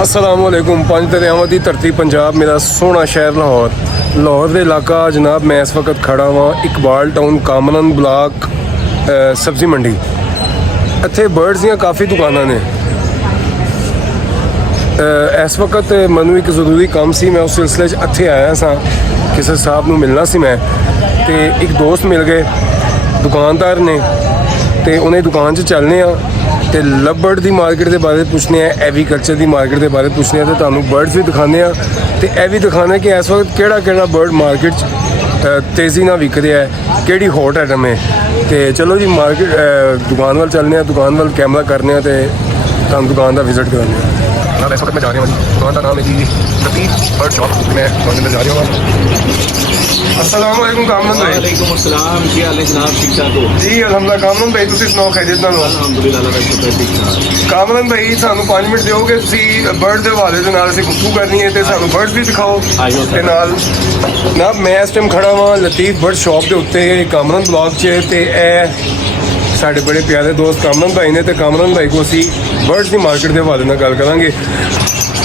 अस्सलाम वालेकुम। पंज दरियावां दी धरती पंजाब, मेरा सोहना शहर लाहौर। लाहौर दे इलाका जनाब मैं इस वक्त खड़ा हाँ इकबाल टाउन कामरन ब्लाक सब्जी मंडी। इत्थे बर्ड्स दियां काफ़ी दुकानां ने। इस वक्त मैनू एक ज़रूरी काम सी, मैं उस सिलसिले च इत्थे आया सा। किसी साहब नूं मिलना सी मैं, ते एक दोस्त मिल गए दुकानदार ने, ते उन्हें दुकान च चलने आ ते लवबर्ड की मार्केट के बारे पुछने, एग्रीकल्चर की मार्केट के बारे पुछने, तो तुहानूं बर्ड्स भी दिखाने, तो यह भी दिखाने कि इस वक्त केड़ा बर्ड मार्केट तेज़ी नाल विक रहा है, केड़ी हॉट आइटम है। तो चलो जी मार्केट दुकान वाल चलने, दुकान वाल कैमरा करने, तो तुहानूं दुकान का विजिट कराने। जनाब इस वक्त मैं जा रहा हूँ जी, दुकान का नाम है जी लतीफ़ बर्ड शॉप। मैं दुकान अंदर जा रहा हूँ। अस्सलाम वालेकुम कामरान भाई। वालेकुम अस्सलाम, क्या हाल है जनाब? ठीक ठाक हो जी अल्हम्दुलिल्लाह। कामरान भाई तुसीं सुनाओ खैरियत नाल? अल्हम्दुलिल्लाह अल्लाह का शुक्र ठीक ठाक। कामरान भाई सानू 5 मिनट दिओगे? तुसीं बर्ड के हवाले दे नाल असीं गुफ्तगू करनी है, ते सानू बर्ड्स भी दिखाओ आइयो ते नाल। जनाब मैं इस टाइम खड़ा हाँ लतीफ़ बर्ड शॉप के उत्ते कामरान ब्लॉक च, ते ए साडे बड़े प्यारे दोस्त कामरान भाई ने, ते कामरान भाई को असीं बर्ड्स की मार्केट के हवाले नाल गल करांगे।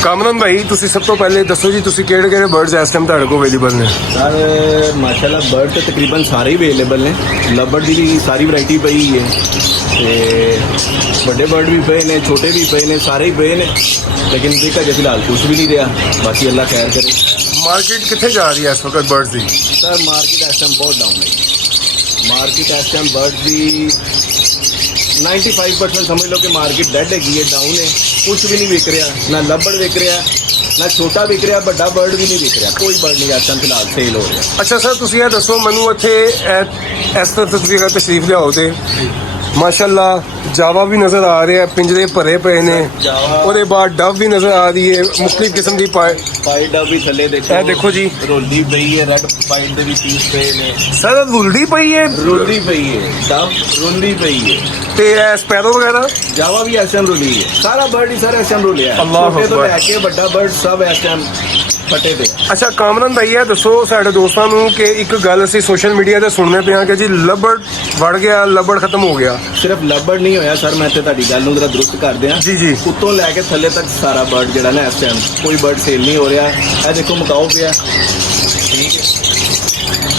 कामरान भाई तुसीं सब तो पहले दसो जी, तुसीं किहड़े बर्ड्स इस टाइम तुहाडे कोल अवेलेबल ने? सर माशाल्लाह बर्ड तो तकरीबन सारे ही अवेलेबल ने। लवबर्ड की भी सारी वैरायटी पई है, ते बड़े बर्ड भी पे ने, छोटे भी पे ने, सारे ही पे ने, लेकिन देखा जाए फिलहाल कुछ भी नहीं रहा। बाकी अल्लाह खैर करे। मार्केट कित्थे जा रही है इस वक्त बर्ड्स की? सर मार्केट इस टाइम बहुत डाउन है। मार्केट इस टाइम बर्ड की 95% समझ लो कि मार्केट डेड हैगी है, डाउन है। कुछ भी नहीं विक रहा, ना लवबर्ड विक रहा, ना छोटा विक रहा, बड़ा बर्ड भी नहीं विक रहा। कोई बर्ड नहीं इस टाइम फिलहाल सेल हो रहा। अच्छा सर तुसीं ये दसो मैनू इत्थे इस तरह तुसीं अगर तशरीफ लियाओ ते माशाल्लाह जावा भी नज़र आ रहा है, पिंजरे भरे पे ने, और बाद डव भी नज़र आ रही है, मुख्तलिफ किस्म की पाई डव भी थले देखो। देखो जी रोली पई है, रेड पाइट दे भी पीस पे ने। सर रुलदी पई है, रोली पई है, डव रोली पई है, ते स्पैरो वगैरह जावा भी इस टाइम रोली है। सारा बर्ड ही सारा इस टाइम रोलिया है। अल्लाह छोटे तो अकबर। लैके बड़ा बर्ड सब इस टाइम फटे पे। अच्छा कामरान भाई है दसो साढ़े दोस्तों नूं कि एक गल असीं सोशल मीडिया ते सुनने पे हाँ कि जी लवबर्ड वड़ गया, लवबर्ड खत्म हो गया। सिर्फ लवबर्ड नहीं होया सर, मैं ਤੁਹਾਡੀ ਗੱਲ ਨੂੰ जरा दुरुस्त कर दियां। जी जी ਉੱਤੋਂ ਲੈ ਕੇ ਥੱਲੇ ਤੱਕ ਸਾਰਾ ਬਰਡ ਜਿਹੜਾ ਨਾ ਇਸ ਟਾਈਮ ਕੋਈ ਬਰਡ ਸੇਲ ਨਹੀਂ ਹੋ ਰਿਹਾ। ਇਹ ਦੇਖੋ ਮਕਾਓ ਪਿਆ, ਠੀਕ ਹੈ,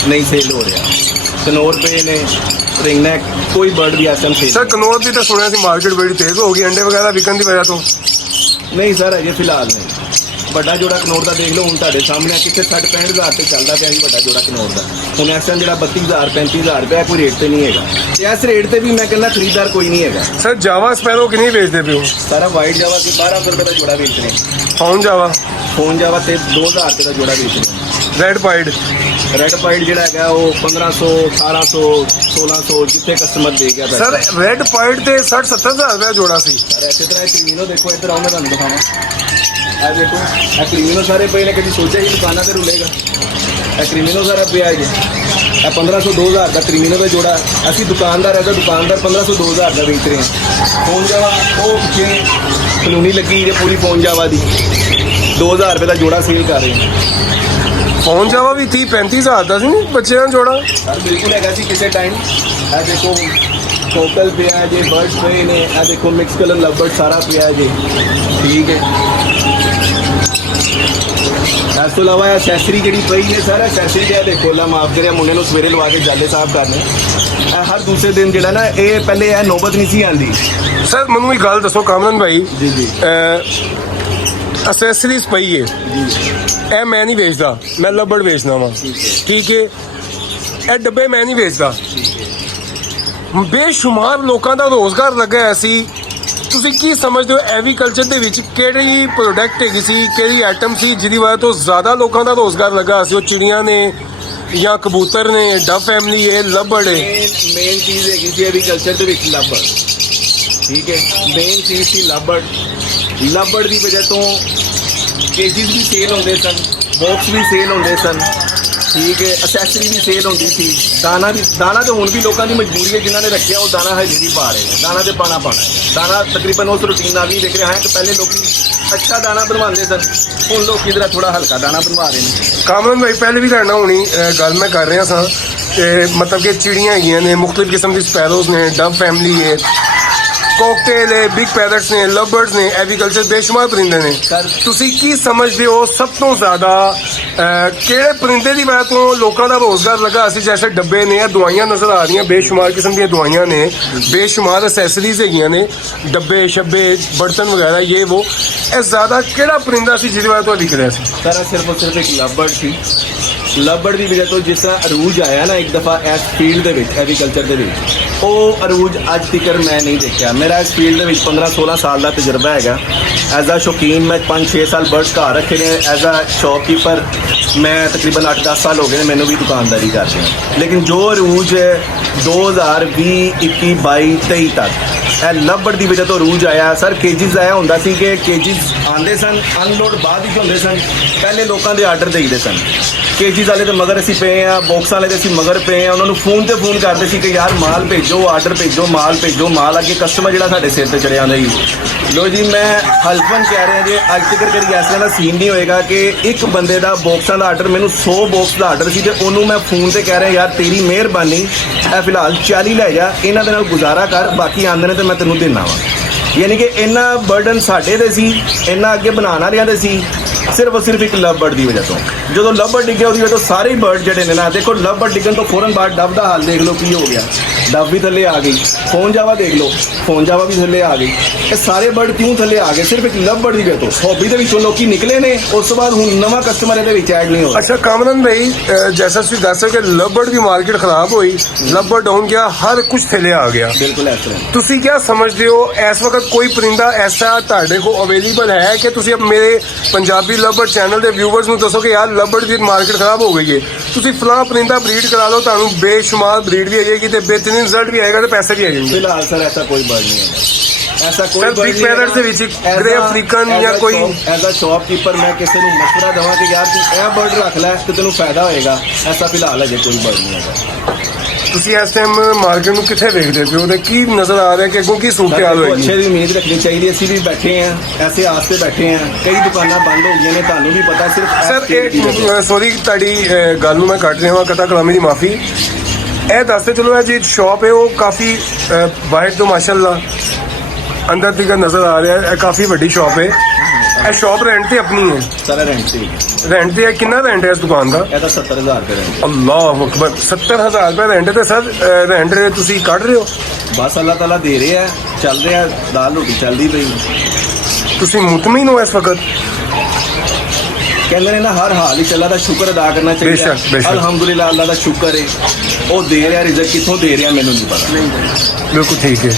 ਨਹੀਂ ਸੇਲ ਹੋ ਰਿਹਾ। ਕਨੌਰ ਪਏ ਨੇ, ਰਿੰਗ ਨੈਕ, ਕੋਈ ਬਰਡ ਵੀ ਇਸ ਟਾਈਮ ਸੇਲ सर कनौर की तो सुनिया सी मार्केट बड़ी तेज हो गई अंडे वगैरह विकन की वजह तो। ਨਹੀਂ ਸਰ ਅਜੇ ਫਿਲਹਾਲ ਨਹੀਂ। ਵੱਡਾ ਜੋੜਾ ਕਨੌਰ ਦਾ ਦੇਖ ਲਓ, ਹੁਣ ਤੁਹਾਡੇ ਸਾਹਮਣੇ ਆ, ਕਿੱਥੇ 60-65 ਹਜ਼ਾਰ ਤੇ ਚੱਲਦਾ ਪਿਆ ਸੀ ਵੱਡਾ ਜੋੜਾ ਕਨੌਰ ਦਾ। ਹੁਣ ਇਸ ਟਾਈਮ ਜਿਹੜਾ 32,000 35,000 ਰੁਪਏ ਕੋਈ ਰੇਟ ਤੇ ਨਹੀਂ ਹੈਗਾ, ਤੇ ਇਸ ਰੇਟ ਤੇ ਵੀ ਮੈਂ ਕਹਿੰਦਾ ਖਰੀਦਦਾਰ ਕੋਈ ਨਹੀਂ ਹੈਗਾ। सर जावा स्पैरो कि नहीं बेचते पे हो? ਸਾਰਾ ਵਾਈਟ ਜਾਵਾ ਸੀ 1200 ਰੁਪਏ ਦਾ ਜੋੜਾ ਵੇਚ ਰਹੇ, फाउन जावा, ਫੋਨ ਜਾਵਾ ਤੇ 2000 ਰੁਪਏ ਦਾ ਜੋੜਾ ਵੇਚ ਰਹੇ। रेड पाइड ਰੈਡ ਪਾਈਡ ਜਿਹੜਾ ਹੈਗਾ ਉਹ 1500 1800 1600 ਜਿੱਥੇ ਕਸਟਮਰ ਦੇ ਗਿਆ सर रेड पाइड ते 60-70 हज़ार रुपया जोड़ा सी। ਸਰ ਇਸੇ ਤਰ੍ਹਾਂ ਕ੍ਰੀਮੀਨੋ ਦੇਖੋ, ਇੱਧਰ ਆਓ ਮੈਂ ਤੁਹਾਨੂੰ ਦਿਖਾਵਾਂ। ਇਹ ਦੇਖੋ ਇਹ ਕ੍ਰੀਮੀਨੋ ਸਾਰੇ ਪਏ ਨੇ, ਕਦੀ ਸੋਚਿਆ ਹੀ ਦੁਕਾਨਾਂ ਤੇ ਰੁਲੇਗਾ। ਇਹ ਕ੍ਰੀਮੀਨੋ ਸਾਰਾ ਪਿਆ ਹੈ ਜੀ। ਇਹ 1500 2000 ਦਾ ਕ੍ਰੀਮੀਨੋ ਦਾ ਜੋੜਾ। ਅਸੀਂ ਦੁਕਾਨਦਾਰ ਹੈਗਾ, ਦੁਕਾਨਦਾਰ 1500 2000 ਦਾ ਵੇਚ ਰਹੇ ਹਾਂ। ਫੋਨ ਜਾਵਾ ਉਹ ਪਿੱਛੇ ਕਲੋਨੀ ਲੱਗੀ ਜੇ ਪੂਰੀ ਫੋਨ ਜਾਵਾ ਦੀ 2000 ਰੁਪਏ ਦਾ ਜੋੜਾ ਸੇਲ ਕਰ ਰਹੇ ਹਾਂ। फोन जावा भी 30-35 हज़ार का सी बच्चे का जोड़ा। ਸਰ ਬਿਲਕੁਲ ਹੈਗਾ ਸੀ ਕਿਸੇ ਟਾਈਮ। ਇਹ ਦੇਖੋ ਟੋਟਲ ਪਿਆ ਜੇ ਬਰਡਸ ਪਏ ਨੇ। ਇਹ ਦੇਖੋ ਮਿਕਸ ਕਲਰ ਲਵਬਰਡ ਸਾਰਾ ਪਿਆ ਜੇ, ਠੀਕ ਹੈ। ਇਸ ਤੋਂ ਇਲਾਵਾ ਐਕਸੈਸਰੀ ਜਿਹੜੀ ਪਈ ਹੈ ਸਰ, ਐਕਸੈਸਰੀ ਜਿਹੜਾ ਦੇਖੋ ਲਾ ਮਾਫ ਕਰਿਆ ਮੁੰਡੇ ਨੂੰ ਸਵੇਰੇ ਲਵਾ ਕੇ ਜਾਲੇ ਸਾਫ਼ ਕਰਨੇ। ਇਹ ਹਰ ਦੂਸਰੇ ਦਿਨ ਜਿਹੜਾ ਨਾ ਇਹ ਪਹਿਲੇ ਇਹ ਨੌਬਤ ਨਹੀਂ ਸੀ ਆਉਂਦੀ। सर मैनू एक गल दसो कामरान भाई, ਜੀ ਜੀ असैसरीज पई है, ए मैं नहीं बेचता, मैं लवबर्ड बेचना वा, ठीक है। ए डब्बे मैं नहीं बेचता। बेशुमार लोगों का रोजगार लगा है सी। ਤੁਸੀਂ ਕੀ ਸਮਝਦੇ ਹੋ ਐਗਰੀਕਲਚਰ ਦੇ ਵਿੱਚ ਕਿਹੜੀ ਪ੍ਰੋਡਕਟ ਹੈਗੀ ਸੀ, ਕਿਹੜੀ ਆਈਟਮ ਸੀ ਜਿਹਦੀ ਵਜ੍ਹਾ ਤੋਂ ਜ਼ਿਆਦਾ ਲੋਕਾਂ ਦਾ ਰੋਜ਼ਗਾਰ ਲੱਗਾ ਸੀ? ਉਹ ਚਿੜੀਆਂ ਨੇ ਜਾਂ ਕਬੂਤਰ ਨੇ, ਡਵ ਫੈਮਿਲੀ ਹੈ, ਲਵਬਰਡ ਹੈ? ਮੇਨ ਚੀਜ਼ ਹੈਗੀ ਸੀ ਐਗਰੀਕਲਚਰ ਦੇ ਵਿੱਚ ਲਵਬਰਡ, ਠੀਕ ਹੈ। ਮੇਨ ਚੀਜ਼ ਸੀ ਲਵਬਰਡ। ਲਵਬਰਡ ਦੀ ਵਜ੍ਹਾ ਤੋਂ ਕੇਜਿਸ ਵੀ ਸੇਲ ਹੁੰਦੇ ਸਨ, ਬਾਕਸ ਵੀ ਸੇਲ ਹੁੰਦੇ ਸਨ, ਠੀਕ ਹੈ। ਅਸੈਸਰੀ ਵੀ ਸੇਲ ਹੁੰਦੀ ਸੀ। ਦਾਣਾ ਤਾਂ ਹੁਣ ਵੀ ਲੋਕਾਂ ਦੀ ਮਜਬੂਰੀ ਹੈ, ਜਿਨ੍ਹਾਂ ਨੇ ਰੱਖਿਆ ਉਹ ਦਾਣਾ ਹਜੇ ਵੀ ਪਾ ਰਹੇ ਨੇ। ਦਾਣਾ ਤੇ ਪਾਣਾ ਹੈ। ਦਾਣਾ ਤਕਰੀਬਨ ਉਸ ਰੂਟੀਨ ਨਾਲ ਹੀ ਦੇਖ ਰਿਹਾ ਹੈ ਕਿ ਪਹਿਲੇ ਲੋਕੀ ਅੱਛਾ ਦਾਣਾ ਬਣਵਾਉਂਦੇ ਸਨ, ਹੁਣ ਲੋਕੀ ਜਿਹੜਾ ਥੋੜਾ ਹਲਕਾ ਦਾਣਾ ਬਣਵਾ ਰਹੇ ਨੇ। ਕਾਮਰਾਨ ਭਾਈ ਪਹਿਲੇ ਵੀ ਤੁਹਾਡੇ ਨਾਲ ਹੋਣੀ ਗੱਲ ਮੈਂ ਕਰ ਰਿਹਾ ਸਾਂ ਕਿ ਮਤਲਬ ਕਿ ਚਿੜੀਆਂ ਹੈਗੀਆਂ ਨੇ, ਮੁxtਲਿਫ ਕਿਸਮ ਦੀ ਸਪੈਰੋਜ਼ ਨੇ, ਡਵ ਫੈਮਿਲੀ ਹੈ, ਕੋਕਟੇਲ ਹੈ, ਬਿਗ ਪੈਰਟਸ ਨੇ, ਲਵਬਰਡਸ ਨੇ, ਐਵੀਕਲਚਰ ਬੇਸ਼ੁਮਾਰ ਪਰਿੰਦੇ ਨੇ। ਸਰ ਤੁਸੀਂ ਕੀ ਸਮਝਦੇ ਹੋ ਸਭ ਤੋਂ ਜ਼ਿਆਦਾ ਕਿਹੜੇ ਪਰਿੰਦੇ ਦੀ ਵਜ੍ਹਾ ਤੋਂ ਲੋਕਾਂ ਦਾ ਰੋਜ਼ਗਾਰ ਲੱਗਾ ਸੀ? ਜੈਸੇ ਡੱਬੇ ਨੇ, ਇਹ ਦਵਾਈਆਂ ਨਜ਼ਰ ਆ ਰਹੀਆਂ, ਬੇਸ਼ੁਮਾਰ ਕਿਸਮ ਦੀਆਂ ਦਵਾਈਆਂ ਨੇ, ਬੇਸ਼ੁਮਾਰ ਅਸੈਸਰੀਜ਼ ਹੈਗੀਆਂ ਨੇ, ਡੱਬੇ ਛੱਬੇ ਬਰਤਨ ਵਗੈਰਾ ਇਹ ਉਹ, ਇਹ ਜ਼ਿਆਦਾ ਕਿਹੜਾ ਪਰਿੰਦਾ ਸੀ ਜਿਹਦੀ ਵਜ੍ਹਾ ਤੋਂ ਵਿਕ ਰਿਹਾ ਸੀ? ਸਰ ਸਿਰਫ ਔਰ ਸਿਰਫ ਇੱਕ ਲਵਬਰਡ ਸੀ। ਲਵਬਰਡ ਦੀ ਵਜ੍ਹਾ ਤੋਂ ਜਿਸ ਤਰ੍ਹਾਂ ਅਰੂਜ ਆਇਆ ਨਾ ਇੱਕ ਦਫਾ ਇਸ ਫੀਲਡ ਦੇ ਵਿੱਚ, ਐਗਰੀਕਲਚਰ ਦੇ ਵਿੱਚ, ਉਹ ਅਰੂਜ ਅੱਜ ਤੱਕ ਮੈਂ ਨਹੀਂ ਦੇਖਿਆ। ਮੇਰਾ ਇਸ ਫੀਲਡ ਦੇ ਵਿੱਚ 15-16 ਸਾਲ ਦਾ ਤਜਰਬਾ ਹੈਗਾ। ਐਜ਼ ਅ ਸ਼ੌਕੀਨ ਮੈਂ 5-6 ਸਾਲ ਬਰਡਸ ਘਰ ਰੱਖੇ ਨੇ। ਐਜ਼ ਅ ਸ਼ੌਪਕੀਪਰ ਮੈਂ ਤਕਰੀਬਨ 8-10 ਸਾਲ ਹੋ ਗਏ ਨੇ ਮੈਨੂੰ ਵੀ ਦੁਕਾਨਦਾਰੀ ਕਰਦੇ ਹਾਂ। ਲੇਕਿਨ ਜੋ ਅਰੂਜ 2020, 21, 22, 23 ਤੱਕ ਇਹ ਲਵਬਰਡ ਦੀ ਵਜ੍ਹਾ ਤੋਂ ਅਰੂਜ ਆਇਆ। ਸਰ ਕੇਜਿਸ ਆਇਆ ਹੁੰਦਾ ਸੀ ਕਿ ਕੇਜਿਸ ਆਉਂਦੇ ਸਨ, ਅਨਲੋਡ ਬਾਅਦ ਵਿੱਚ ਹੁੰਦੇ ਸਨ, ਪਹਿਲੇ ਲੋਕਾਂ ਦੇ ਆਰਡਰ ਦੇਈਦੇ ਸਨ। ਕੇਜਿਸ ਵਾਲੇ ਤੇ ਮਗਰ ਅਸੀਂ ਪਏ ਆ, ਬਾਕਸ ਵਾਲੇ ਤੇ ਅਸੀਂ ਮਗਰ ਪਏ ਆ। ਉਹਨਾਂ ਨੂੰ ਫੋਨ ਤੇ ਫੋਨ ਕਰਦੇ ਸੀ ਕਿ ਯਾਰ ਮਾਲ ਭੇਜੋ, ਆਰਡਰ ਭੇਜੋ, ਮਾਲ ਭੇਜੋ, ਮਾਲ ਅੱਗੇ ਕਸਟਮਰ ਜਿਹੜਾ ਸਾਡੇ ਸਿਰ ਤੇ ਚੜਿਆ ਆਉਂਦਾ ਜੀ। ਲੋ ਜੀ ਮੈਂ ਹਲਫਨ ਕਹਿ ਰਿਹਾ ਜੀ ਅੱਜ ਤੱਕ ਕਦੀ ਇਸ ਤਰ੍ਹਾਂ ਦਾ ਸੀਨ ਨਹੀਂ ਹੋਏਗਾ ਕਿ ਇੱਕ ਬੰਦੇ ਦਾ ਬਾਕਸਾਂ ਦਾ ਆਰਡਰ, ਮੈਨੂੰ 100 ਬਾਕਸ ਦਾ ਆਰਡਰ ਸੀ ਤੇ ਉਹਨੂੰ ਮੈਂ ਫੋਨ ਤੇ ਕਹਿ ਰਿਹਾ ਯਾਰ ਤੇਰੀ ਮਿਹਰਬਾਨੀ ਇਹ ਫਿਲਹਾਲ 40 ਲੈ ਜਾ, ਇਹਨਾਂ ਦੇ ਨਾਲ ਗੁਜ਼ਾਰਾ ਕਰ, ਬਾਕੀ ਆਂਦੇ ਨੇ ਤੇ ਮੈਂ ਤੈਨੂੰ ਦੇਣਾ ਵਾ। ਯਾਨੀ ਕਿ ਇੰਨਾ ਬਰਡਨ ਸਾਡੇ ਦੇ ਸੀ, ਇੰਨਾ ਅੱਗੇ ਬਣਾਉਣ ਵਾਲਿਆਂ ਦੇ ਸੀ, ਸਿਰਫ ਔਰ ਸਿਰਫ ਇੱਕ ਲਵਬਰਡ ਦੀ ਵਜ੍ਹਾ ਤੋਂ। ਜਦੋਂ ਲਵਬਰਡ ਡਿੱਗਿਆ ਉਹਦੀ ਵਜ੍ਹਾ ਤੋਂ ਸਾਰੇ ਬਰਡ ਜਿਹੜੇ ਨੇ ਨਾ, ਦੇਖੋ ਲਵਬਰਡ ਡਿੱਗਣ ਤੋਂ ਫੌਰਨ ਬਾਅਦ ਡਵ ਦਾ ਹਾਲ ਦੇਖ ਲਓ ਕੀ ਹੋ ਗਿਆ। ਡਵ ਵੀ ਥੱਲੇ ਆ ਗਈ, ਫੋਨ ਜਾਵਾ ਦੇਖ ਲਓ, ਫੋਨ ਜਾਵਾ ਵੀ ਥੱਲੇ ਆ ਗਈ। ਇਹ ਸਾਰੇ ਬਰਡ ਕਿਉਂ ਥੱਲੇ ਆ ਗਏ? ਸਿਰਫ ਇੱਕ ਲਵਬਰਡ ਦੀ ਵਜ੍ਹਾ ਤੋਂ। ਹੌਬੀ ਦੇ ਵਿੱਚੋਂ ਲੋਕੀ ਨਿਕਲੇ ਨੇ, ਉਸ ਤੋਂ ਬਾਅਦ ਹੁਣ ਨਵਾਂ ਕਸਟਮਰ ਇਹਦੇ ਵਿੱਚ ਐਡ ਨਹੀਂ ਹੋ ਰਿਹਾ। ਅੱਛਾ ਕਾਮਰਨ ਭਾਈ, ਜੈਸਾ ਤੁਸੀਂ ਦੱਸ ਰਹੇ ਕਿ ਲਵਬਰਡ ਦੀ ਮਾਰਕੀਟ ਖਰਾਬ ਹੋਈ, ਲਵਬਰਡ ਡਾਊਨ ਗਿਆ, ਹਰ ਕੁਝ ਥੱਲੇ ਆ ਗਿਆ। ਬਿਲਕੁਲ ਇਸ ਤਰ੍ਹਾਂ। ਤੁਸੀਂ ਕੀ ਸਮਝਦੇ ਹੋ ਇਸ ਵਕਤ ਕੋਈ ਪਰਿੰਦਾ ਐਸਾ ਤੁਹਾਡੇ ਕੋਲ ਅਵੇਲੇਬਲ ਹੈ ਕਿ ਤੁਸੀਂ ਮੇਰੇ ਪੰਜਾਬੀ ਲਵਬਰਡ ਚੈਨਲ ਦੇ ਵਿਊਵਰਸ ਨੂੰ ਦੱਸੋ ਕਿ ਯਾਰ ਲਵਬਰਡ ਦੀ ਮਾਰਕੀਟ ਖਰਾਬ ਹੋ ਗਈ ਹੈ, ਤੁਸੀਂ ਫਲਾਂ ਪਰਿੰਦਾ ਬਰੀਡ ਕਰਾ ਲਓ, ਤੁਹਾਨੂੰ ਬੇਸ਼ੁਮਾਰ ਬਰੀਡ ਵੀ ਆ ਜਾਏਗੀ ਤੇ ਬਿਹਤਰੀਨ ਰਿਜ਼ਲਟ ਵੀ ਆਏਗਾ ਤੇ ਪੈਸੇ ਵੀ ਆ ਜਾਣਗੇ। ਫਿਲਹਾਲ ਸਰ ਐਸਾ ਕੋਈ ਬਰਡ ਨਹੀਂ ਹੈ। ਐਸਾ ਕੋਈ ਬਿਗ ਪੈਰਟ ਦੇ ਵਿੱਚ ਗ੍ਰੇ ਅਫਰੀਕਨ ਜਾਂ ਕੋਈ ਐਜ਼ ਅ ਸ਼ੌਪਕੀਪਰ ਮੈਂ ਕਿਸੇ ਨੂੰ ਮਸ਼ਵਰਾ ਦੇਵਾਂ ਕਿ ਯਾਰ ਤੂੰ ਇਹ ਬਰਡ ਰੱਖ ਲੈ ਤੇ ਤੈਨੂੰ ਫਾਇਦਾ ਹੋਏਗਾ, ਐਸਾ ਫਿਲਹਾਲ ਅਜੇ ਕੋਈ ਬਰਡ ਨਹੀਂ ਹੈਗਾ। ਤੁਸੀਂ ਇਸ ਟਾਈਮ ਮਾਰਕੀਟ ਨੂੰ ਕਿੱਥੇ ਵੇਖਦੇ ਹੋ ਤੇ ਕੀ ਨਜ਼ਰ ਆ ਰਿਹਾ ਕਿ ਅੱਗੋਂ ਕੀ ਸੂਰਤ ਹਾਲ ਹੋਏਗੀ? ਅੱਛੇ ਦੀ ਉਮੀਦ ਰੱਖਣੀ ਚਾਹੀਦੀ। ਅਸੀਂ ਵੀ ਬੈਠੇ ਆ ਐਸੇ ਆਸ ਤੇ ਬੈਠੇ ਆ, ਕਈ ਦੁਕਾਨਾਂ ਬੰਦ ਹੋ ਗਈਆਂ ਨੇ, ਤੁਹਾਨੂੰ ਵੀ ਪਤਾ। ਸਿਰਫ ਸਰ ਇਹ ਸੌਰੀ ਤੁਹਾਡੀ ਗੱਲ ਨੂੰ ਮੈਂ ਕੱਟ ਰਿਹਾ ਹਾਂ, ਕਥਾ ਕਲਾਮੀ ਦੀ ਮਾਫੀ। ਇਹ ਦੱਸਦੇ ਚਲੋ ਇਹ ਜੀ ਸ਼ਾਪ ਹੈ ਉਹ ਕਾਫੀ ਬਾਹਰ ਤੋਂ ਮਾਸ਼ਾਅੱਲਾ ਅੰਦਰ ਤੱਕ ਨਜ਼ਰ ਆ ਰਿਹਾ ਹੈ, ਇਹ ਕਾਫੀ ਵੱਡੀ ਸ਼ਾਪ ਹੈ। ਇਹ ਸ਼ਾਪ ਰੈਂਟ ਤੇ ਆਪਣੀ ਹੈ? ਸਾਰਾ ਰੈਂਟ ਤੇ ਹੈ। ਕਿੰਨਾ ਰੈਂਟ ਹੈ ਇਸ ਦੁਕਾਨ ਦਾ? ਇਹਦਾ 70,000 ਰੁਪਏ ਰੈਂਟ। ਅੱਲਾਹੁ ਅਕਬਰ, 70,000 ਰੁਪਏ ਰੈਂਟ ਤੇ ਸਰ ਰੈਂਟ ਤੁਸੀਂ ਕੱਢ ਰਹੇ ਹੋ? ਬਸ ਅੱਲਾਹ ਤਾਲਾ ਦੇ ਰਿਹਾ, ਚੱਲ ਰਿਹਾ, ਦਾਲ ਰੋਟੀ ਚੱਲਦੀ ਪਈ। ਤੁਸੀਂ ਮੁਤਮਈਨ ਹੋ ਇਸ ਵਕਤ? ਕਹਿੰਦੇ ਨੇ ਨਾ ਹਰ ਹਾਲ ਵਿੱਚ ਅੱਲਾਹ ਦਾ ਸ਼ੁਕਰ ਅਦਾ ਕਰਨਾ ਚਾਹੀਦਾ। ਬੇਸ਼ੱਕ। ਅਲਹਮਦੁਲਿਲਾ ਅੱਲਾਹ ਦਾ ਸ਼ੁਕਰ ਹੈ, ਉਹ ਦੇ ਰਿਹਾ। ਰਿਜ਼ਕ ਕਿੱਥੋਂ ਦੇ ਰਿਹਾ ਮੈਨੂੰ ਨਹੀਂ ਪਤਾ। ਬਿਲਕੁਲ ਠੀਕ ਹੈ।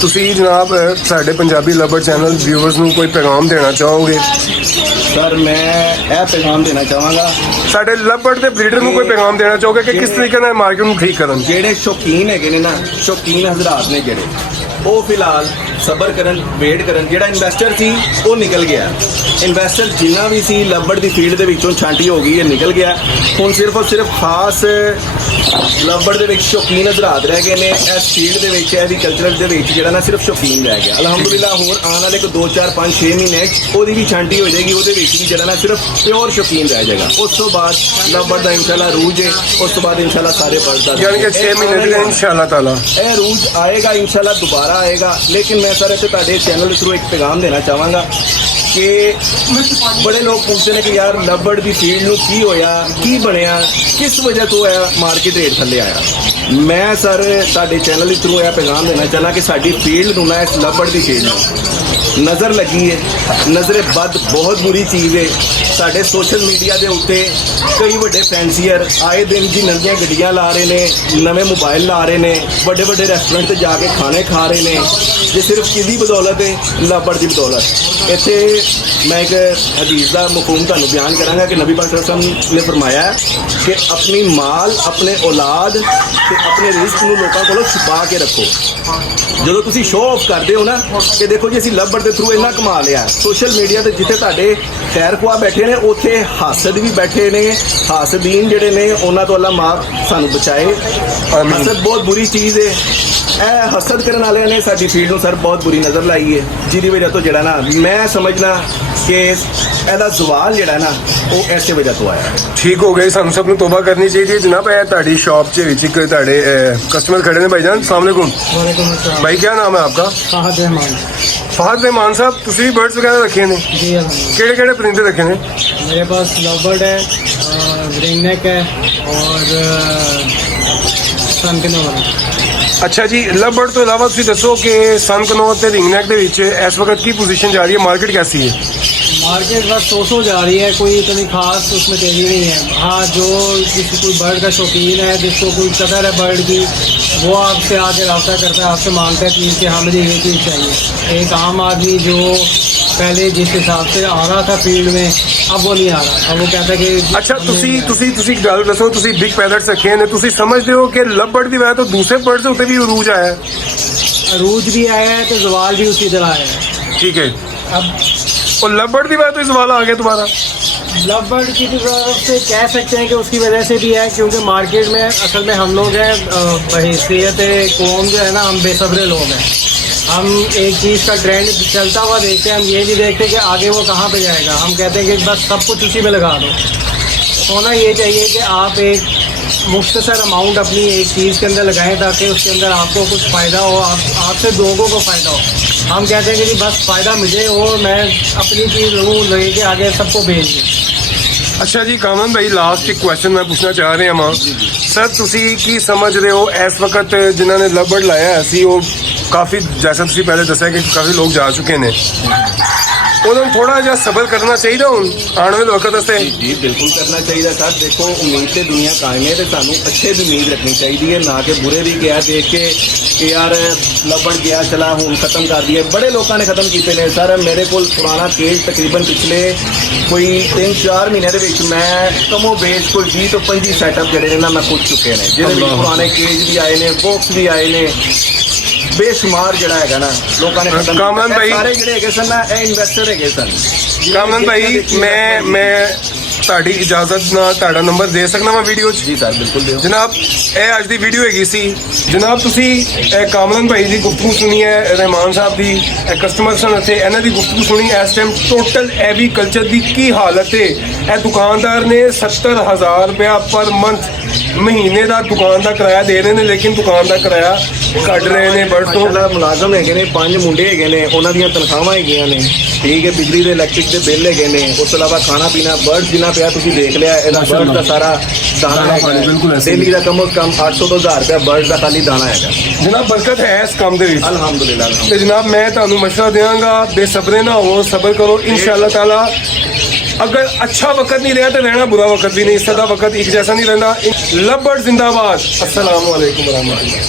ਤੁਸੀਂ ਜਨਾਬ ਸਾਡੇ ਪੰਜਾਬੀ ਲਵਬਰਡ ਚੈਨਲ ਵਿਊਅਰਸ ਨੂੰ ਕੋਈ ਪੈਗਾਮ ਦੇਣਾ ਚਾਹੋਗੇ? ਸਰ ਮੈਂ ਇਹ ਪੈਗਾਮ ਦੇਣਾ ਚਾਹਾਂਗਾ ਸਾਡੇ ਲਵਬਰਡ ਦੇ ਬਰੀਡਰ ਨੂੰ ਕੋਈ ਪੈਗਾਮ ਦੇਣਾ ਚਾਹੋਗੇ ਕਿ ਕਿਸ ਤਰੀਕੇ ਨਾਲ ਮਾਰਕੀਟ ਨੂੰ ਠੀਕ ਕਰਨ? ਜਿਹੜੇ ਸ਼ੌਕੀਨ ਹੈਗੇ ਨੇ ਨਾ, ਸ਼ੌਕੀਨ ਹਜ਼ਰਾਤ ਨੇ ਜਿਹੜੇ, ਉਹ ਫਿਲਹਾਲ ਸਬਰ ਕਰਨ, ਵੇਟ ਕਰਨ। ਜਿਹੜਾ ਇਨਵੈਸਟਰ ਸੀ ਉਹ ਨਿਕਲ ਗਿਆ। ਇਨਵੈਸਟਰ ਜਿੰਨਾ ਵੀ ਸੀ ਲਵਬਰਡ ਦੀ ਫੀਲਡ ਦੇ ਵਿੱਚੋਂ ਛਾਂਟੀ ਹੋ ਗਈ ਹੈ, ਨਿਕਲ ਗਿਆ। ਹੁਣ ਸਿਰਫ ਔਰ ਸਿਰਫ ਖਾਸ ਲਵਬਰਡ ਦੇ ਵਿੱਚ ਸ਼ੌਕੀਨ ਹਜ਼ਰਾਤ ਰਹਿ ਗਏ ਨੇ। ਇਸ ਫੀਲਡ ਦੇ ਵਿੱਚ ਐਗਰੀਕਲਚਰ ਦੇ ਵਿੱਚ ਜਿਹੜਾ ਨਾ ਸਿਰਫ ਸ਼ੌਕੀਨ ਰਹਿ ਗਿਆ। ਅਲਹਮਦੁਲਿਲਾ ਹੁਣ ਆਉਣ ਵਾਲੇ 2, 4, 5, 6 ਮਹੀਨੇ ਉਹਦੀ ਵੀ ਛਾਂਟੀ ਹੋ ਜਾਏਗੀ, ਉਹਦੇ ਵਿੱਚ ਵੀ ਜਿਹੜਾ ਨਾ ਸਿਰਫ ਪਿਓਰ ਸ਼ੌਕੀਨ ਰਹਿ ਜਾਏਗਾ। ਉਸ ਤੋਂ ਬਾਅਦ ਲਵਬਰਡ ਦਾ ਇਨਸ਼ਾਅੱਲਾ ਰੂਜ ਹੈ, ਉਸ ਤੋਂ ਬਾਅਦ ਇਨਸ਼ਾਅੱਲਾ ਸਾਰੇ ਬਰਡ ਦਾ, ਯਾਨੀ ਕਿ 6 ਮਹੀਨੇ ਤੱਕ ਇਨਸ਼ਾਅੱਲਾ ਤਾਲਾ ਇਹ ਰੂਜ ਆਏਗਾ, ਇਨਸ਼ਾਅੱਲਾ ਦੁਬਾਰਾ ਆਏਗਾ। ਲੇਕਿਨ ਮੈਂ ਸਰ ਇੱਥੇ ਤੁਹਾਡੇ ਚੈਨਲ ਦੇ ਥਰੂ ਇੱਕ ਪੈਗਾਮ ਦੇਣਾ ਚਾਹਾਂਗਾ ਕਿ ਬੜੇ ਲੋਕ ਪੁੱਛਦੇ ਨੇ ਕਿ ਯਾਰ ਲਵਬਰਡ ਦੀ ਫੀਲਡ ਨੂੰ ਕੀ ਹੋਇਆ, ਕੀ ਬਣਿਆ, ਕਿਸ ਵਜ੍ਹਾ ਤੋਂ ਇਹ ਮਾਰਕੀਟ ਰੇਟ ਥੱਲੇ ਆਇਆ। ਮੈਂ ਸਰ ਤੁਹਾਡੇ ਚੈਨਲ ਦੇ ਥਰੂ ਇਹ ਪੈਗਾਮ ਦੇਣਾ ਚਾਹੁੰਦਾ ਕਿ ਸਾਡੀ ਫੀਲਡ ਨੂੰ ਨਾ, ਇਸ ਲਵਬਰਡ ਦੀ ਫੀਲਡ ਨੂੰ ਨਜ਼ਰ ਲੱਗੀ ਹੈ। ਨਜ਼ਰੇ ਬਦ ਬਹੁਤ ਬੁਰੀ ਚੀਜ਼ ਹੈ। ਸਾਡੇ ਸੋਸ਼ਲ ਮੀਡੀਆ ਦੇ ਉੱਤੇ ਕਈ ਵੱਡੇ ਫੈਂਸੀਅਰ ਆਏ ਦਿਨ ਜੀ ਨਵੀਆਂ ਗੱਡੀਆਂ ਲਾ ਰਹੇ ਨੇ, ਨਵੇਂ ਮੋਬਾਈਲ ਲਾ ਰਹੇ ਨੇ, ਵੱਡੇ ਵੱਡੇ ਰੈਸਟੋਰੈਂਟ ਤੇ ਜਾ ਕੇ ਖਾਣੇ ਖਾ ਰਹੇ ਨੇ। ਜੇ ਸਿਰਫ ਕਿਹਦੀ ਬਦੌਲਤ ਹੈ? ਲਵਬਰਡ ਦੀ ਬਦੌਲਤ। ਇੱਥੇ ਮੈਂ ਇੱਕ ਹਦੀਸ ਦਾ ਮਫਹੂਮ ਤੁਹਾਨੂੰ ਬਿਆਨ ਕਰਾਂਗਾ ਕਿ ਨਬੀ ਪਾਕ ਸੱਲੱਲਾਹੁ ਅਲੈहि ਵਸੱਲਮ ਨੇ ਫਰਮਾਇਆ ਕਿ ਆਪਣੀ ਮਾਲ, ਆਪਣੇ ਔਲਾਦ ਤੇ ਆਪਣੇ ਰਿਜ਼ਕ ਨੂੰ ਲੋਕਾਂ ਕੋਲੋਂ ਛੁਪਾ ਕੇ ਰੱਖੋ। ਜਦੋਂ ਤੁਸੀਂ ਸ਼ੋਅ ਆਫ ਕਰਦੇ ਹੋ ਨਾ ਕਿ ਦੇਖੋ ਜੀ ਅਸੀਂ ਲਵਬਰਡ ਦੇ ਥਰੂ ਇੰਨਾ ਕਮਾ ਲਿਆ, ਸੋਸ਼ਲ ਮੀਡੀਆ ਤੇ ਜਿੱਥੇ ਤੁਹਾਡੇ ਖੈਰ ਖੁਆ ਬੈਠੇ ਨੇ ਉੱਥੇ ਹਾਸਦ ਵੀ ਬੈਠੇ ਨੇ। ਹਾਸਦੀਨ ਜਿਹੜੇ ਨੇ ਉਹਨਾਂ ਤੋਂ ਅੱਲਾਹ ਮਾਫ ਸਾਨੂੰ ਬਚਾਏ। ਹਾਸਦ ਬਹੁਤ ਬੁਰੀ ਚੀਜ਼ ਹੈ। ਇਹ ਹਸਦ ਕਰਨ ਵਾਲਿਆਂ ਨੇ ਸਾਡੀ ਫੀਲਡ ਨੂੰ ਸਰ ਬਹੁਤ ਬੁਰੀ ਨਜ਼ਰ ਲਾਈ ਹੈ, ਜਿਹਦੀ ਵਜ੍ਹਾ ਤੋਂ ਜਿਹੜਾ ਨਾ ਮੈਂ ਸਮਝਣਾ ਕਿ ਇਹਦਾ ਜ਼ਵਾਲ ਜਿਹੜਾ ਨਾ ਉਹ ਐਸੇ ਵਜ੍ਹਾ ਤੋਂ ਆਇਆ। ਠੀਕ ਹੋ ਗਏ, ਸਾਨੂੰ ਸਭ ਨੂੰ ਤੋਬਾ ਕਰਨੀ ਚਾਹੀਦੀ ਹੈ ਜਨਾਬ। ਇਹ ਤੁਹਾਡੀ ਸ਼ਾਪ 'ਚ ਵਿੱਚ ਇੱਕ ਤੁਹਾਡੇ ਕਸਟਮਰ ਖੜੇ ਨੇ ਭਾईजान, अस्सलाम वालेकुम। वालेकुम अस्सलाम। भाई क्या नाम है आपका? फहद रहमान। फहद रहमान साहब, ਤੁਸੀਂ ਵੀ ਬਰਡਸ ਵਗੈਰਾ ਰੱਖੇ ਨੇ? जी अलहमदुलिल्लाह। ਕਿਹੜੇ ਕਿਹੜੇ ਪਰਿੰਦੇ ਰੱਖੇ ਨੇ? मेरे पास लवबर्ड है, रिंग नेक है और सनकनोर है। ਅੱਛਾ ਜੀ, ਲਵਬਰਡ ਤੋਂ ਇਲਾਵਾ ਤੁਸੀਂ ਦੱਸੋ ਕਿ ਸਨਕਨੋਰ ਤੇ ਰਿੰਗਨੈਕ ਦੇ ਵਿੱਚ ਇਸ ਵਕਤ ਕੀ ਪੋਜੀਸ਼ਨ ਜਾ ਰਹੀ ਹੈ, ਮਾਰਕੀਟ कैसी है? मार्केट बस सो जा रही है, कोई इतनी खास उसमें तेजी नहीं है। हाँ, जो किसी कोई बर्ड का शौकीन है, जिसको कोई कदर है बर्ड की, वो आपसे आके रब्ता करता है, आपसे मांगता है चीज़ कि हाँ मुझे ये चीज़ चाहिए। एक आम आदमी जो पहले जिस हिसाब से आ रहा था फील्ड में, अब वो नहीं आ रहा। अब वो कहता है कि ਅੱਛਾ, ਤੁਸੀਂ ਗੱਲ ਦੱਸੋ, ਤੁਸੀਂ ਬਿਗ ਪੈਰਟਸ ਰੱਖੇ ਨੇ, ਤੁਸੀਂ ਸਮਝਦੇ ਹੋ ਕਿ ਲਵਬਰਡ ਦੀ ਵਜ੍ਹਾ ਤੋਂ ਦੂਸਰੇ ਬਰਡਸ ਦੇ ਉੱਤੇ ਵੀ ਅਰੂਜ ਆਇਆ ਹੈ? अरूज भी आया है तो जवाल भी उसी तरह आया है। ठीक है, अब और लवबर्ड की बात तो सवाल आ गया तुम्हारा। लवबर्ड की तरफ से कह सकते हैं कि उसकी वजह से भी है, क्योंकि मार्केट में असल में हम लोग हैं बहैसियत कौम जो है ना, हम बेसब्रे लोग हैं। हम एक चीज़ का ट्रेंड चलता हुआ देखते हैं, हम ये नहीं देखते कि आगे वो कहाँ पे जाएगा। हम कहते हैं कि बस सब कुछ उसी में लगा दो। होना ये चाहिए कि आप एक मुख्तसर अमाउंट अपनी एक चीज़ के अंदर लगाएं ताकि उसके अंदर आपको कुछ फ़ायदा हो, आपसे लोगों को फ़ायदा हो। हम कहते हैं कि जी बस फ़ायदा मुझे हो, मैं अपनी चीज़ लूँ, लेके आगे सबको भेज दूँ। अच्छा जी, कामन भाई, लास्ट एक क्वेश्चन मैं पूछना चाह रहा ਹਾਂ ਸਰ, ਤੁਸੀਂ ਕੀ ਸਮਝ ਰਹੇ ਹੋ ਇਸ ਵਕਤ ਜਿਨ੍ਹਾਂ ਨੇ ਲਵਬਰਡ ਲਾਇਆ ਸੀ, ਉਹ ਕਾਫੀ, ਜੈਸਾ ਤੁਸੀਂ ਪਹਿਲੇ ਦੱਸਿਆ ਕਿ ਕਾਫੀ ਲੋਕ ਜਾ ਚੁੱਕੇ ਨੇ, ਉਹਨਾਂ ਨੂੰ ਥੋੜਾ ਜਿਹਾ ਸਬਰ ਕਰਨਾ ਚਾਹੀਦਾ ਹੁਣ ਆਉਣ ਵਾਲੇ ਵਕਤ ਵਾਸਤੇ? ਜੀ ਬਿਲਕੁਲ ਕਰਨਾ ਚਾਹੀਦਾ ਸਰ। ਦੇਖੋ, ਉਮੀਦ ਤੇ ਦੁਨੀਆ ਕਾਇਮ ਹੈ ਤੇ ਸਾਨੂੰ ਅੱਛੇ ਦੀ ਉਮੀਦ ਰੱਖਣੀ ਚਾਹੀਦੀ ਹੈ, ਨਾ ਕਿ ਬੁਰੇ ਦੀ ਕਿਹਾ ਦੇਖ ਕੇ ਕਿ ਯਾਰ ਲੱਭਣ ਗਿਆ ਚਲਾ ਹੁਣ ਖਤਮ ਕਰ ਦਈਏ। ਬੜੇ ਲੋਕਾਂ ਨੇ ਖਤਮ ਕੀਤੇ ਨੇ ਸਰ। ਮੇਰੇ ਕੋਲ ਪੁਰਾਣਾ ਕੇਜ ਤਕਰੀਬਨ ਪਿਛਲੇ ਕੋਈ 3-4 ਮਹੀਨੇ ਦੇ ਵਿੱਚ ਮੈਂ ਕਮੋ ਬੇਸ ਕੋਲ 20 ਤੋਂ 25 ਸੈਟਅਪ ਜਿਹੜੇ ਨੇ ਨਾ ਮੈਂ ਖੁਦ ਚੁੱਕੇ ਨੇ, ਜਿਹਦੇ ਵਿੱਚ ਪੁਰਾਣੇ ਕੇਜ ਵੀ ਆਏ ਨੇ, ਬਾਕਸ ਵੀ ਆਏ ਨੇ, ਬੇਸ਼ੁਮਾਰ ਜਿਹੜਾ ਹੈਗਾ ਨਾ ਲੋਕਾਂ ਨੇ ਖਤਮ ਕਾਮਨ ਕੀਤੇ। ਭਾਈ, ਸਾਰੇ ਜਿਹੜੇ ਹੈਗੇ ਸਨ ਨਾ ਇਹ ਇਨਵੈਸਟਰ ਹੈਗੇ ਸਨ। ਕਾਮਨ ਭਾਈ, ਮੈਂ ਤੁਹਾਡੀ ਇਜਾਜ਼ਤ ਨਾਲ ਤੁਹਾਡਾ ਨੰਬਰ ਦੇ ਸਕਦਾ ਮੈਂ ਵੀਡੀਓ 'ਚ? ਜੀ ਸਰ, ਬਿਲਕੁਲ ਦਿਓ ਜਨਾਬ। ਇਹ ਅੱਜ ਦੀ ਵੀਡੀਓ ਹੈਗੀ ਸੀ ਜਨਾਬ। ਤੁਸੀਂ ਇਹ ਕਾਮਨ ਭਾਈ ਦੀ ਗੁਫ਼ਤਗੂ ਸੁਣੀ ਹੈ, ਰਹਿਮਾਨ ਸਾਹਿਬ ਦੀ, ਇਹ ਕਸਟਮਰ ਸਨ ਅਤੇ ਇਹਨਾਂ ਦੀ ਗੁਫ਼ਤਗੂ ਸੁਣੀ। ਇਸ ਟਾਈਮ ਟੋਟਲ ਐਵੀਕਲਚਰ ਦੀ ਕੀ ਹਾਲਤ ਹੈ। ਇਹ ਦੁਕਾਨਦਾਰ ਨੇ 70,000 ਰੁਪਇਆ ਪਰ ਮੰਥ ਮਹੀਨੇ ਦਾ ਦੁਕਾਨ ਦਾ ਕਿਰਾਇਆ ਦੇ ਰਹੇ ਨੇ, ਲੇਕਿਨ ਦੁਕਾਨ ਦਾ ਕਿਰਾਇਆ ਕੱਢ ਰਹੇ ਨੇ ਬਰਡ ਤੋਂ। ਮੁਲਾਜ਼ਮ ਹੈਗੇ ਨੇ, 5 ਮੁੰਡੇ ਹੈਗੇ ਨੇ, ਉਹਨਾਂ ਦੀਆਂ ਤਨਖਾਹਾਂ ਹੈਗੀਆਂ ਨੇ, ਠੀਕ ਹੈ, ਬਿਜਲੀ ਦੇ ਇਲੈਕਟ੍ਰਿਕ ਦੇ ਬਿੱਲ ਹੈਗੇ ਨੇ, ਉਸ ਤੋਂ ਇਲਾਵਾ ਖਾਣਾ ਪੀਣਾ, ਬਰਡ ਜਿੰਨਾ ਪਿਆ ਤੁਸੀਂ ਦੇਖ ਲਿਆ, ਇਹਦਾ ਬਰਡ ਦਾ ਸਾਰਾ ਦਾਣਾ ਹੈਗਾ, ਡੇਲੀ ਦਾ ਕਮ ਕਮ 800 ਤੋਂ 1000 ਰੁਪਇਆ ਬਰਡ ਦਾ ਖਾਲੀ ਦਾਣਾ ਹੈਗਾ। ਜਨਾਬ, ਬਰਕਤ ਹੈ ਇਸ ਕੰਮ ਦੇ ਵਿੱਚ, ਅਲਹਮਦੁਲਿਲਾ। ਤੇ ਜਨਾਬ ਮੈਂ ਤੁਹਾਨੂੰ ਮਸ਼ਵਰਾ ਦਿਆਂਗਾ, ਬੇਸਬਰੇ ਨਾ ਹੋ, ਸਬਰ ਕਰੋ, इंशाअल्लाह ताला। अगर अच्छा वक्त नहीं रहा तो रहना बुरा वक्त भी नहीं, सदा वक्त एक जैसा नहीं रहना। लवबर्ड जिंदाबाद। अस्सलाम वालेकुम रहमतुल्लाह।